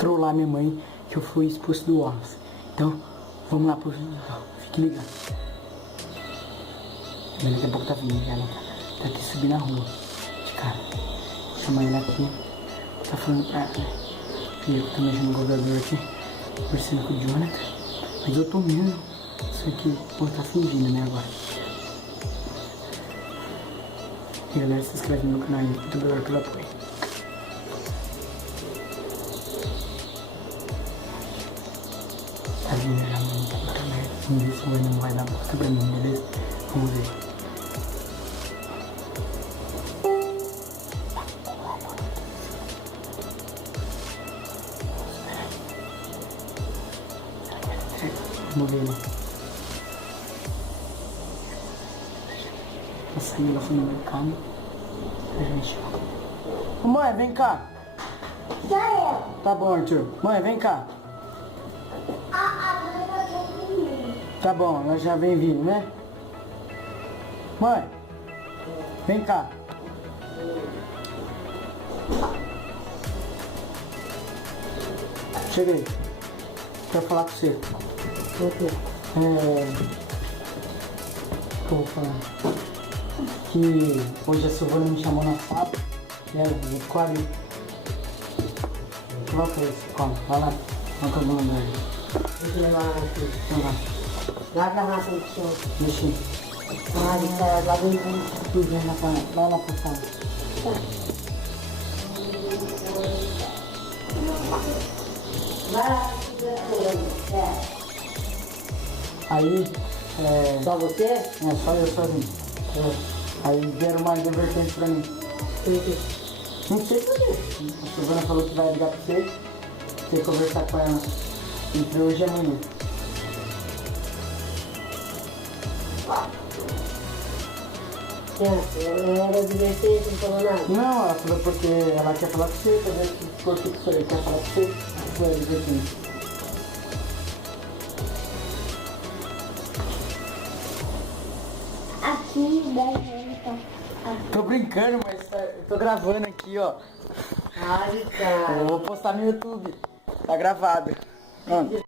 trollar minha mãe que eu fui expulso do Wallace. Então, vamos lá pro vídeo, fique ligado. Daqui a pouco tá vindo, ela tá aqui subindo a rua. De cara, vou chamar ela aqui. Tá falando pra ela, né? Filho, eu tô mexendo no governador aqui, conversando com o Jonathan. Mas eu tô mesmo. Só que, pô, tá fingindo, né, agora. E galera, se inscreve no meu canal aí, muito obrigado pelo apoio. Tá vindo já, mano, puta merda. Vamos ver se o não vai dar bosta pra mim, beleza? Vamos ver. Vamos ver, né? Ela saiu, ela foi no mercado. A gente... Ô, mãe, vem cá. Tá bom, Arthur. Mãe, vem cá. Tá bom, ela já vem vindo, né? Mãe, vem cá. Cheguei. Quero falar com você. O que eu vou falar? Que hoje a Silvana me chamou na fábrica, né? No quadro. Coloca esse, come, vai lá. Coloca o bolo dele. Deixa eu levar aqui. Vai lá. Larga a raça do senhor. Deixa. Ah, isso é lá dentro. Tudo bem, lá na porção. Vai lá. Aí, Só você? só eu sozinho. Aí vieram uma advertência pra mim. Não sei por quê. A Silvana falou que vai ligar pra você conversar com ela entre hoje e amanhã. Ela era advertência, não falou nada. Não, ela falou porque ela quer falar com você, pra ver por que você quer falar com você. Foi advertência. Aqui, então. Tô brincando, mas eu tô gravando aqui, ó. Ai, cara. Eu vou postar no YouTube. Tá gravado. Pronto.